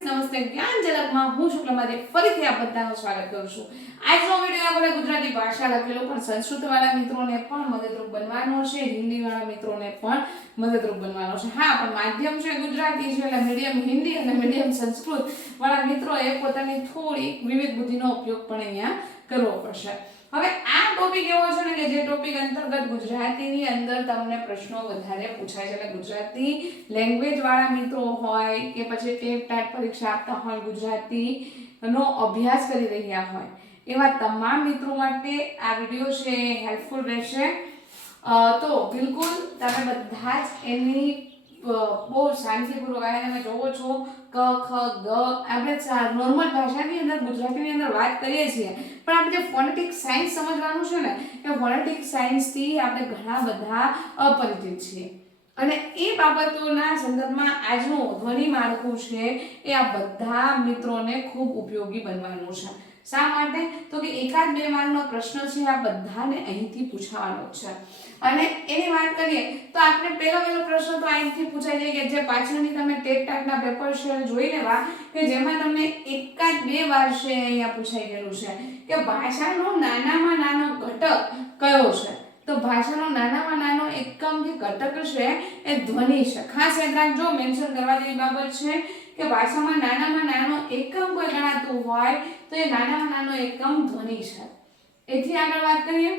નમસ્તે જ્ઞાન ઝલકમાં હું શુક્લમાથી ફરીથી આપ બધાનું સ્વાગત કરું છું. આજનો વિડીયો આપણે ગુજરાતી ભાષા લખેલો પણ સંસ્કૃત વાળા મિત્રોને પણ મદદરૂપ બનવાનો છે, હિન્દી વાળા મિત્રોને પણ મદદરૂપ બનવાનો છે. હા, પણ માધ્યમ છે ગુજરાતી છે એટલે મીડિયમ હિન્દી અને મીડિયમ સંસ્કૃત વાળા મિત્રોએ પોતાની થોડી વિવિધ બુદ્ધિનો ઉપયોગ પણ અહીંયા કરવો પડશે. હવે આ ટોપિક એવો છે ને કે જે ટોપિક અંતર્ગત ગુજરાતીની અંદર તમને પ્રશ્નો વધારે પૂછાય છે. એટલે ગુજરાતી લેંગ્વેજ વાળા મિત્રો હોય કે પછી ટેટ ટાટ પરીક્ષા આપતા હોય, ગુજરાતીનો અભ્યાસ કરી રહ્યા હોય એવા તમામ મિત્રો માટે આ વિડીયો છે હેલ્પફુલ રહેશે. તો બિલકુલ તમે બધા જ એની બહુ શાંતિપૂર્વક આ તમે જોવો છો ક ખ ગ આપણે નોર્મલ ભાષાની અંદર ગુજરાતીની અંદર વાત કરીએ છીએ, પણ આપણે જે ફોનેટિક સાયન્સ સમજવાનું છે ને એ ફોનેટિક સાયન્સથી આપણે ઘણા બધા અપરિચિત છીએ અને એ બાબતોના સંદર્ભમાં આજનું ધ્વનિ માળખું છે એ આ બધા મિત્રોને ખૂબ ઉપયોગી બનવાનું છે. શા માટે? તો કે એકાદ બે માર્કનો પ્રશ્ન છે આ બધાને અહીંથી પૂછાવાનો છે. અને એની વાત કરીએ તો આપણે પહેલો પ્રશ્ન તો અહીંથી પૂછાઈ જાય કે જે પાછળની તમે ટેટ ટાટના પેપર છે જોઈ લેવા કે જેમાં તમને એકાદ બે વાર છે અહીંયા પૂછાઈ ગયેલું છે કે ભાષાનો નાનામાં નાનો ઘટક કયો છે. તો ભાષાનો નાનામાં નાનો એકમ કે ઘટક છે એ ધ્વનિ છે. ખાસ યાદ રાખજો, મેન્શન કરવા જેવી બાબત છે કે ભાષામાં નાનામાં નાનો એકમ કોઈ ગણાતું હોય તો એ નાનામાં નાનો એકમ ધ્વનિ છે. એથી આગળ વાત કરીએ,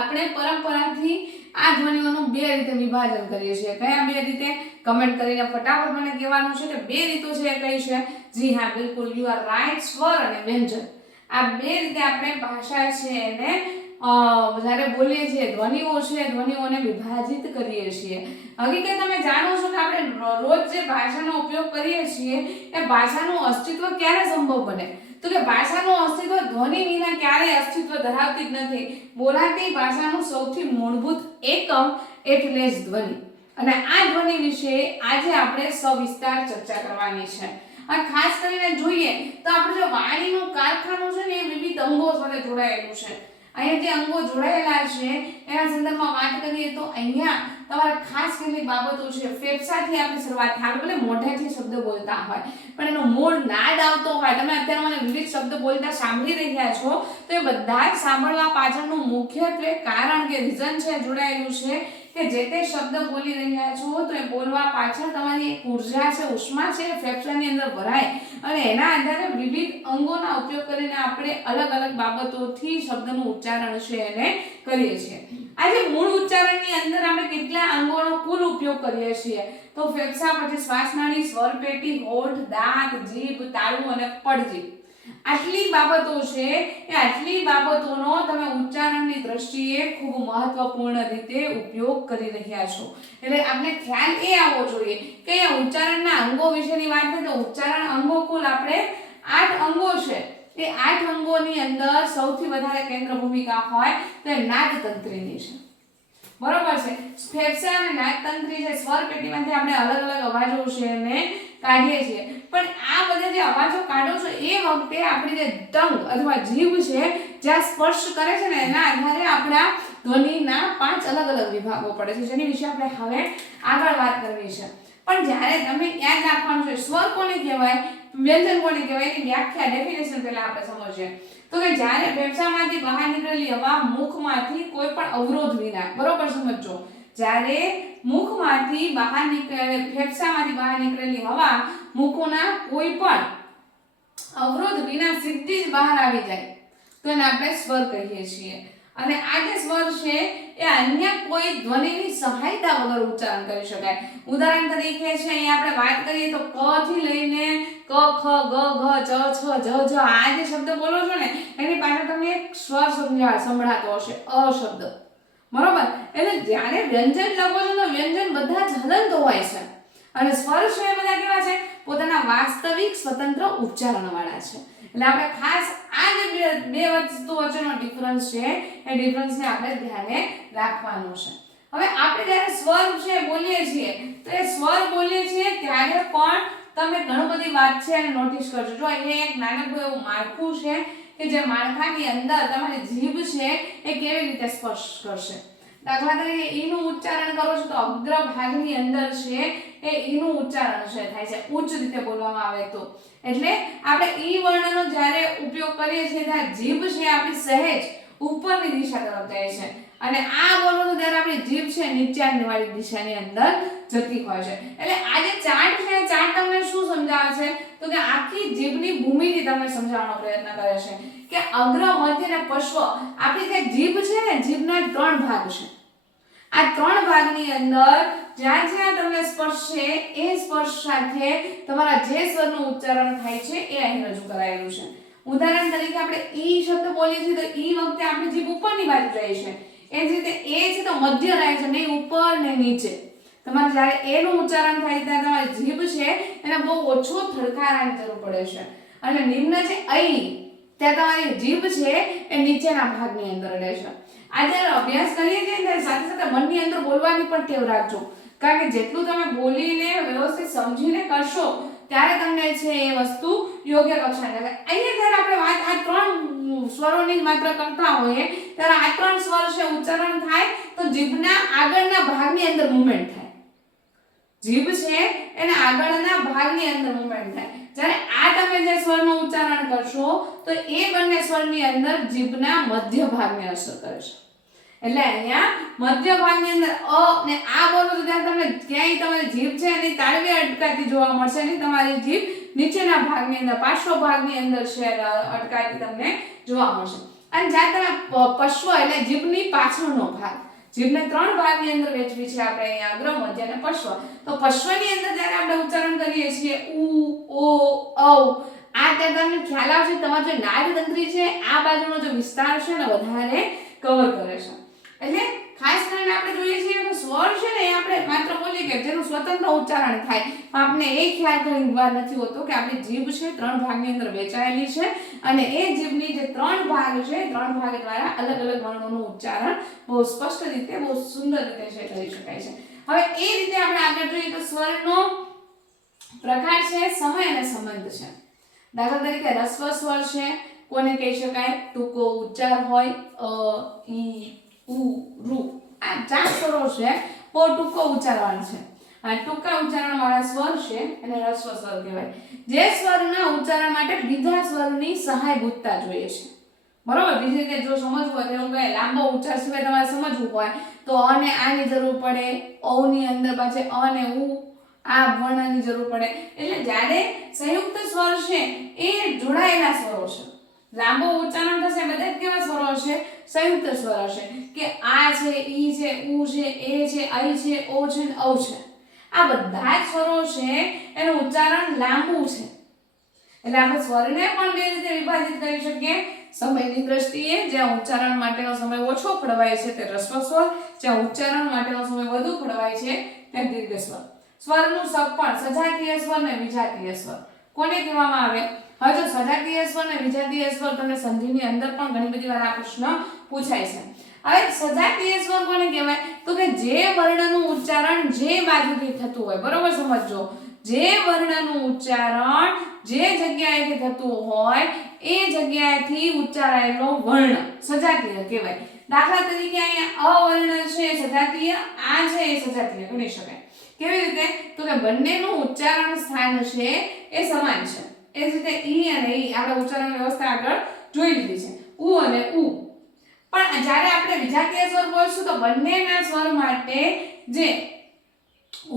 આપણે પરંપરાથી આ ધ્વનિઓનું બે રીતે વિભાજન કરીએ છીએ. કયા બે રીતે? કમેન્ટ કરીને ફટાફટ મને કહેવાનું છે કે બે રીતો છે એ કઈ છે? જી હા, બિલકુલ યુ આર રાઈટ. સ્વર અને વ્યંજન, આ બે રીતે આપણે ભાષા છે એને જ્યારે બોલીએ છીએ ધ્વનિઓ છે ધ્વનિઓને વિભાજિત કરીએ છીએ. હકીકત તમે જાણો છો કે આપણે રોજ જે ભાષાનો ઉપયોગ કરીએ છીએ એ ભાષાનું અસ્તિત્વ ક્યારે સંભવ બને? તો કે ભાષાનું અસ્તિત્વ ધ્વનિ વિના ક્યારેય અસ્તિત્વ ધરાવતી જ નથી. બોલાતી ભાષાનું સૌથી મૂળભૂત એકમ એટલે જ ધ્વનિ. અને આ ધ્વનિ વિશે આજે આપણે સવિસ્તાર ચર્ચા કરવાની છે. અને ખાસ કરીને જોઈએ તો આપણે જો વાણીનું કારખાનું છે ને એ વિવિધ અંગો સાથે જોડાયેલું છે. અહીંયા જે અંગો જોડાયેલા છે એના સંદર્ભમાં વાત કરીએ તો અહીંયા તમારે ખાસ કેટલીક બાબતો છે. ફેફસાથી આપણે શરૂઆત થાય, ભલે મોઢાથી શબ્દ બોલતા હોય પણ એનો મૂળ નાદ આવતો હોય. તમે અત્યારે મને વિવિધ શબ્દ બોલતા સાંભળી રહ્યા છો તો એ બધા જ સાંભળવા પાછળનું મુખ્યત્વે કારણ કે રીઝન છે જોડાયેલું છે કે જે તે શબ્દ બોલી રહ્યા છો તો એ બોલવા પાછળ તમારી એક ઉર્જા છે, ઉષ્મા છે, ફેફસાની અંદર ભરાય અને એના આધારે વિવિધ અંગોના ઉપયોગ કરીને આપણે અલગ અલગ બાબતોથી શબ્દનું ઉચ્ચારણ છે એને કરીએ છીએ. આજે મૂળ ઉચ્ચારણની અંદર આપણે કેટલા અંગોનો કુલ ઉપયોગ કરીએ છીએ? તો ફેફસા, પછી શ્વાસનળી, સ્વરપેટી, હોઠ, દાંત, જીભ, તાળું અને પડજીભ. આટલી બાબતો છે એ આટલી બાબતોનો તમે ઉચ્ચારણની દ્રષ્ટિએ ખૂબ મહત્વપૂર્ણ રીતે ઉપયોગ કરી રહ્યા છો. એટલે આપણે ખ્યાલ એ આવવો જોઈએ કે ઉચ્ચારણના અંગો વિશેની વાત કરીએ તો ઉચ્ચારણ અંગો કુલ આપણે 8 અંગો છે. એ 8 અંગોની અંદર સૌથી વધારે કેન્દ્ર ભૂમિકા હોય તો એ નાદતંત્રીની છે. બરોબર છે. ફેફસા અને નાદતંત્રી છે, સ્વરપેટીમાંથી આપણે અલગ અલગ અવાજો છે એને કાઢીએ છીએ. પણ આ બધા જે અવાજો કાઢો છો એ વખતે આપણી જે ટંગ અથવા જીભ છે જ્યાં સ્પર્શ કરે છે ને એના આધારે આપણા ધ્વનિના 5 અલગ અલગ વિભાગો પડે છે, જેની વિશે આપણે હવે આગળ વાત કરવી છે. પણ જ્યારે તમે યાદ રાખવાનું છે સ્વર કોને કહેવાય, વ્યંજન કોને કહેવાય એની વ્યાખ્યા, ડેફિનેશન પહેલા આપણે સમજીએ. તો કે જ્યારે ફેફસામાંથી બહાર નીકળેલી હવા મુખમાંથી કોઈ પણ અવરોધ વિના, બરોબર સમજો, જ્યારે મુખમાંથી બહાર નીકળે ફેફસામાંથી બહાર નીકળેલી હવા મુખના કોઈ પણ અવરોધ વિના સીધી જ બહાર આવી જાય તો એને આપણે સ્વર કહીએ છીએ. અને આ જે સ્વર છે એ અન્ય કોઈ ધ્વનિની સહાયતા વગર ઉચ્ચારણ કરી શકાય. ઉદાહરણ તરીકે છે અહીંયા આપણે વાત કરીએ તો ક થી લઈને ક ખ ગ ઘ ચ છ જ ઝ આ જે શબ્દ બોલો છો ને એની પાછળ તમને એક સ્વર સંભળાતો હશે, અ શબ્દ. બરોબર? એટલે જ્યારે વ્યંજન લખો છો તો વ્યંજન બધા જ હલંત હોય છે અને સ્વર છે એ બધા કેવા છે? પોતાના વાસ્તવિક સ્વતંત્ર ઉચ્ચારણ વાળા છે. એટલે આપણે ખાસ આ જે બે વસ્તુ વચ્ચેનો ડિફરન્સ છે એ ડિફરન્સને આપણે ધ્યાને રાખવાનું છે. હવે આપણે જ્યારે સ્વર છે બોલીએ છીએ તો એ સ્વર બોલીએ છીએ ત્યારે પણ તમે ઘણી બધી વાત છે એને નોટિસ કરજો. જો અહીંયા એક નાનકડું એવું માળખું છે કે જે માળખાની અંદર તમારી જીભ છે એ કેવી રીતે સ્પર્શ કરશે. દાખલા તરીકે ઈ નું ઉચ્ચારણ કરો છો તો અગ્ર ભાગની અંદર છે એ ઈ નું ઉચ્ચારણ છે થાય છે ઉચ્ચ રીતે બોલવામાં આવે તો. એટલે આપણે ઈ વર્ણનો જ્યારે ઉપયોગ કરીએ છીએ ત્યારે જીભ છે આપણી સહેજ ઉપરની દિશા તરફ જાય છે અને આ બોલો તો ત્યારે આપણી જીભ છે નીચેની વાળી દિશાની અંદર જતી હોય છે. એટલે આ જે ચાર્ટ છે ચાર્ટ તમને શું સમજાવે છે તો કે આખી જીભની ભૂમિતિ તમને સમજાવવાનો પ્રયત્ન કરે છે કે અગ્ર મધ્ય અને પશ્વ આપણી જે જીભ છે ને જીભના 3 ભાગ છે. આ 3 ભાગની અંદર જ્યાં જ્યાં તમને સ્પર્શ છે એ સ્પર્શ સાથે તમારા જે સ્વરનું ઉચ્ચારણ થાય છે એ અહીં રજૂ કરાયેલું છે. ઉદાહરણ તરીકે આપણે ઈ શબ્દ બોલીએ છીએ તો ઈ વખતે આપણી જીભ ઉપરની બાજુ જાય છે. એ જ રીતે એ છે તો મધ્ય રહે છે, નહીં ઉપર ને નીચે. તમારે જ્યારે એ નું ઉચ્ચારણ થાય ત્યારે તમારી જીભ છે એને બહુ ઓછો થડકારાની જરૂર પડે છે અને નિમ્ન છે ઐ ત્યાં તમારી જીભ છે એ નીચેના ભાગની અંદર રહે છે. આ જ્યારે અભ્યાસ કરીએ છીએ ત્યારે સાથે સાથે મનની અંદર બોલવાની પણ ટેવ રાખજો, કારણ કે જેટલું તમે બોલીને વ્યવસ્થિત સમજીને કરશો ત્યારે તમને છે એ વસ્તુ યોગ્ય કક્ષાને લાગે. અહીંયા જ્યારે આપણે વાત આ 3 સ્વરોની માત્ર કરતા હોઈએ ત્યારે આ 3 સ્વર છે ઉચ્ચારણ થાય તો જીભના આગળના ભાગની અંદર મૂવમેન્ટ થાય. જીભ છે એને આગળના ભાગની અંદર મૂવમેન્ટ થાય. જ્યારે આ તમે જે સ્વરનું ઉચ્ચારણ કરશો તો એ બંને સ્વરની અંદર જીભના મધ્ય ભાગને અસર કરે છે. એટલે અહીંયા મધ્ય ભાગની અંદર અ ને આ બોલો તો ત્યારે તમને ક્યાંય તમારી જીભ છે એની તાળવે અટકાતી જોવા મળશે નહીં. તમારી જીભ નીચેના ભાગની અંદર પાર્શ્વ ભાગની અંદર છે અટકાતી તમને જોવા મળશે. અને જ્યારે તમે પશ્વ એટલે જીભની પાછળનો ભાગ, જીભને 3 ભાગની અંદર વહેંચવી છે આપણે અહીંયા અગ્ર મધ્ય અને પશ્વ. તો પશ્વની અંદર જ્યારે આપણે ઉચ્ચારણ કરીએ છીએ ઉ ઓ ઔ આ ત્યારે તમને ખ્યાલ આવશે તમારું જે નાદતંત્રી છે આ બાજુનો જે વિસ્તાર છે ને વધારે કવર કરે છે. એટલે ખાસ કરીને આપણે જોઈએ છીએ કે સ્વર છે ને એ આપણે માત્ર બોલીએ કે જેનું સ્વતંત્ર ઉચ્ચારણ થાય આપણે એ ખ્યાલ ઘણી વાર નથી હોતો કે આપણી જીભ છે 3 ભાગની અંદર વહેંચાયેલી છે અને એ જીભની જે 3 ભાગ છે 3 ભાગ દ્વારા અલગ અલગ વર્ણોનું ઉચ્ચારણ બહુ સ્પષ્ટ રીતે બહુ સુંદર રીતે છે કરી શકાય છે. હવે એ રીતે આપણે આગળ જોઈએ તો સ્વરનો પ્રકાર છે સમય અને સંબંધ છે. દાખલા તરીકે રસ્વ સ્વર છે કોને કહી શકાય ટૂંકો ઉચ્ચાર હોય અ ઈ ઉ રૂ આ 4 સ્વરો છે બહુ ટૂંકો ઉચ્ચારણ છે. આ ટૂંકા ઉચ્ચારણ વાળા સ્વર છે એને રસ્વ સ્વર કહેવાય. જે સ્વરના ઉચ્ચારણ માટે બીજા સ્વરની સહાયભૂતતા જોઈએ છે. બરોબર, બીજી રીતે જો સમજવું હોય તો એવું કહે લાંબો ઉચ્ચાર સિવાય તમારે સમજવું હોય તો અ ને આની જરૂર પડે, ઔ ની અંદર પાછે અ ને ઉ આ વર્ણની જરૂર પડે. એટલે જ્યારે સંયુક્ત સ્વર છે એ જોડાયેલા સ્વરો છે. લાંબો ઉચ્ચારણ થશે બધા કેવા સ્વરો હશે? સંયુક્ત સ્વર હશે કે આ છે, ઈ છે, ઉ છે, એ છે, ઐ છે, ઓ છે, ઔ છે. આ બધા જ સ્વરો છે એનું ઉચ્ચારણ લાંબુ છે. એટલે આપણે સ્વરને પણ બે રીતે વિભાજિત કરી શકીએ. સમયની દ્રષ્ટિએ જ્યાં ઉચ્ચારણ માટેનો સમય ઓછો ફળવાય છે તે રસ્વ સ્વર, જ્યાં ઉચ્ચારણ માટેનો સમય વધુ ફળવાય છે તે દીર્ઘ સ્વર. સ્વરનું સગપણ સજાતીય સ્વર ને વિજાતીય સ્વર કોને કહેવામાં આવે? હવે જો સજાતીય સ્વર ને વિજાતીય સ્વર તમને સંધિની અંદર પણ ઘણી બધી વાર આ પ્રશ્ન પૂછાય છે. હવે સજાતીય સ્વર કોને કહેવાય તો કે જે વર્ણનું ઉચ્ચારણ જે બાજુથી થતું હોય. બરોબર સમજો, જે વર્ણનું ઉચ્ચારણ જે જગ્યાએથી થતું હોય એ જગ્યાએથી ઉચ્ચારાયેલો વર્ણ સજાતીય કહેવાય. દાખલા તરીકે અહીંયા અ વર્ણ છે સજાતીય, આ છે એ સજાતીય ગણી શકાય. કેવી રીતે તો કે બંનેનું ઉચ્ચારણ સ્થાન છે એ સમાન છે. એ જ રીતે ઈ અને ઈ આપણે ઉચ્ચારણ વ્યવસ્થા આગળ જોઈ લીધી છે. ઉ અને ઉ પણ જ્યારે આપણે વિજાતીય સ્વર બોલશું તો બંનેના સ્વર માટે જે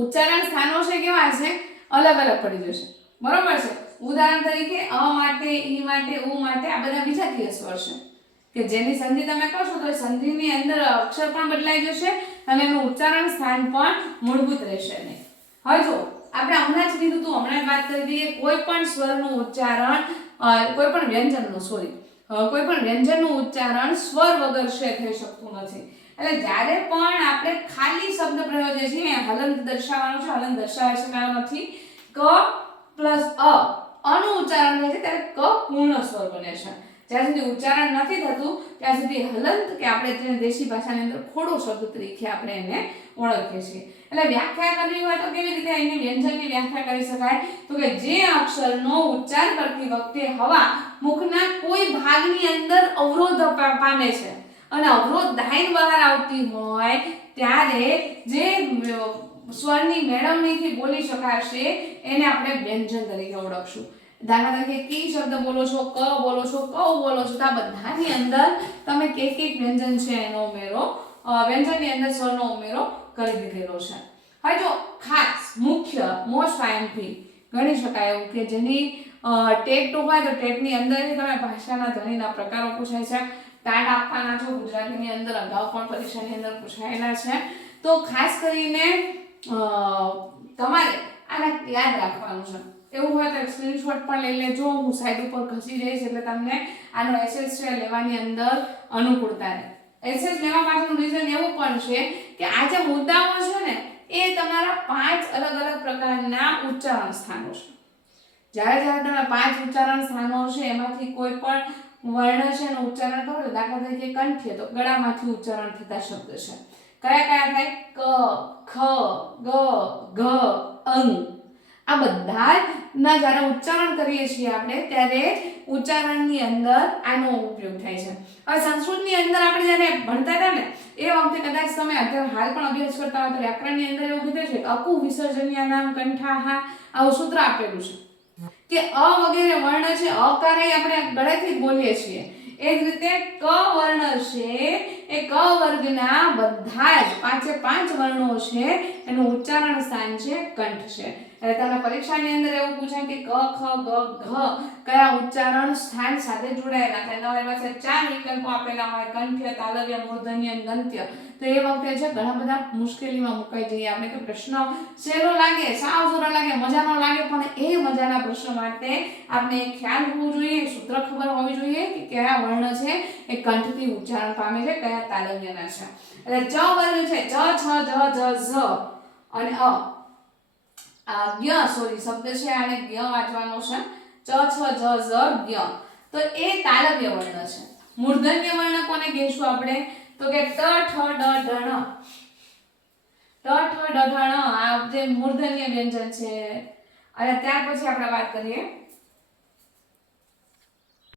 ઉચ્ચારણ સ્થાનો છે કેવા છે? અલગ અલગ પડી જશે. બરોબર છે. ઉદાહરણ તરીકે અ માટે, ઈ માટે, ઉ માટે આ બધા વિજાતીય સ્વર છે કે જેની સંધિ તમે કરશો તો એ સંધિની અંદર અક્ષર પણ બદલાઈ જશે અને એનું ઉચ્ચારણ સ્થાન પણ મૂળભૂત રહેશે નહીં. હવે જો આપણે હમણાં જ કીધું હતું, હમણાં વાત કરી હતી કે કોઈ પણ સ્વરનું ઉચ્ચારણ કોઈ પણ વ્યંજનનું ઉચ્ચારણ સ્વર વગર છે થઈ શકતું નથી. એટલે જ્યારે પણ આપણે ખાલી શબ્દ પ્રયોજે છીએ હલંત દર્શાવવાનો છે, હલંત દર્શાવી શકાયો નથી. ક પ્લસ અનું ઉચ્ચારણ થાય છે ત્યારે ક પૂર્ણ સ્વર બને છે. જ્યાં સુધી ઉચ્ચારણ નથી થતું ત્યાં સુધી હલંત કે આપણે જેને દેશી ભાષાની અંદર ખોડો શબ્દ તરીકે આપણે એને ઓળખીએ છીએ. એટલે વ્યાખ્યા કરવી હોય તો કેવી રીતે એની વ્યંજનની વ્યાખ્યા કરી શકાય તો કે જે અક્ષરનો ઉચ્ચાર કરતી વખતે હવા મુખના કોઈ ભાગની અંદર અવરોધ પામે છે અને અવરોધાઈન બહાર આવતી હોય ત્યારે જે સ્વરની મેળવણીથી બોલી શકાશે એને આપણે વ્યંજન તરીકે ઓળખશું. દાખલા તરીકે કી શબ્દ બોલો છો, ક બોલો છો, ક બોલો છો, તો આ બધાની અંદર તમે એક વ્યંજન છે એનો ઉમેરો વ્યંજનની અંદર સ્વરનો ઉમેરો કરી દીધેલો છે. હવે જો ખાસ મુખ્ય મોસ્ટ આઈએમપી ગણી શકાય એવું કે જેની ટેગ 2 હોય તો ટેગની અંદર તમે ભાષાના ધ્વનિના પ્રકારો પૂછાય છે, ટાટ આપવાના છો ગુજરાતીની અંદર, અગાઉ પણ પરીક્ષાની અંદર પૂછાયેલા છે. તો ખાસ કરીને તમારે આને યાદ રાખવાનું છે. એવું હોય તો સ્ક્રીનશોટ પણ લઈ લેજો. હું સાઈડ ઉપર ઘસી જઈશ એટલે તમને આનો એસએસ છે લેવાની અંદર અનુકૂળતા રહે. એસએસ લેવા પાછળનું રીઝન એવું પણ છે કે આ જે મુદ્દાઓ છે ને એ તમારા 5 અલગ અલગ પ્રકારના ઉચ્ચારણ સ્થાનો છે. જ્યારે તમે 5 ઉચ્ચારણ સ્થાનો છે એમાંથી કોઈ પણ વર્ણ છે એનું ઉચ્ચારણ કરો તો દાખલા તરીકે કંઠ્ય તો ગળામાંથી ઉચ્ચારણ થતા શબ્દ છે. કયા કયા થાય? ક, ખ, ગ, ઘ, અંગ. આ બધા ના જ્યારે ઉચ્ચારણ કરીએ છીએ આપણે ત્યારે ઉચ્ચારણની અંદર આનો ઉપયોગ થાય છે. હવે સંસ્કૃતની અંદર આપણે જ્યારે ભણતા હતા ને એ વખતે કદાચ તમે અત્યારે હાલ પણ અભ્યાસ કરતા હોય તો વ્યાકરણની અંદર એવું કીધું છે કે અકુ વિસર્જન્યાનામ કંઠાહા આવું સૂત્ર આપેલું છે કે અ વગેરે વર્ણ છે અકારે આપણે ગળેથી જ બોલીએ છીએ. એ જ રીતે ક વર્ણ છે એ ક વર્ગના બધા જ 5 વર્ણો છે એનું ઉચ્ચારણ સ્થાન છે કંઠ છે. એટલે તમને પરીક્ષાની અંદર એવું પૂછાય કે ક ખ ગ ઘ કયા ઉચ્ચારણ સ્થાન સાથે જોડાયેલા છે. તમારી પાસે 4 વિકલ્પો આપેલા હોય કંઠ્ય, તાલવ્ય, મૂર્ધન્ય, દંત્ય. તો એ વખતે છે ઘણા બધા મુશ્કેલીમાં મુકાઈ જઈએ આપણે કે પ્રશ્ન સહેલો લાગે, સાવ સરળ લાગે, મજાનો લાગે, પણ એ મજાના પ્રશ્ન માટે આપણે ખ્યાલ હોવો જોઈએ, સૂત્ર ખબર હોવી જોઈએ કે કયા વર્ણ છે એ કંઠથી ઉચ્ચારણ પામે છે, કયા તાલવ્યના છે. એટલે ચ વર્ણ છે ચ, છ, જ, ઝ અને અ. આ જ્ઞ શબ્દ છે આને જ્ઞ વાંચવાનો છે. ચ, છ, જ, ઝ, જ્ઞ. તો એ તાલવ્ય વર્ણ છે. મૂર્ધન્ય વર્ણ કોને કહીશું આપણે? તો કે ટ, ઠ, ડ, ઢ, ણ. ટ, ઠ, ડ, ઢ, ણ આ જે મૂર્ધન્ય વ્યંજન છે. અને ત્યાર પછી આપણે વાત કરીએ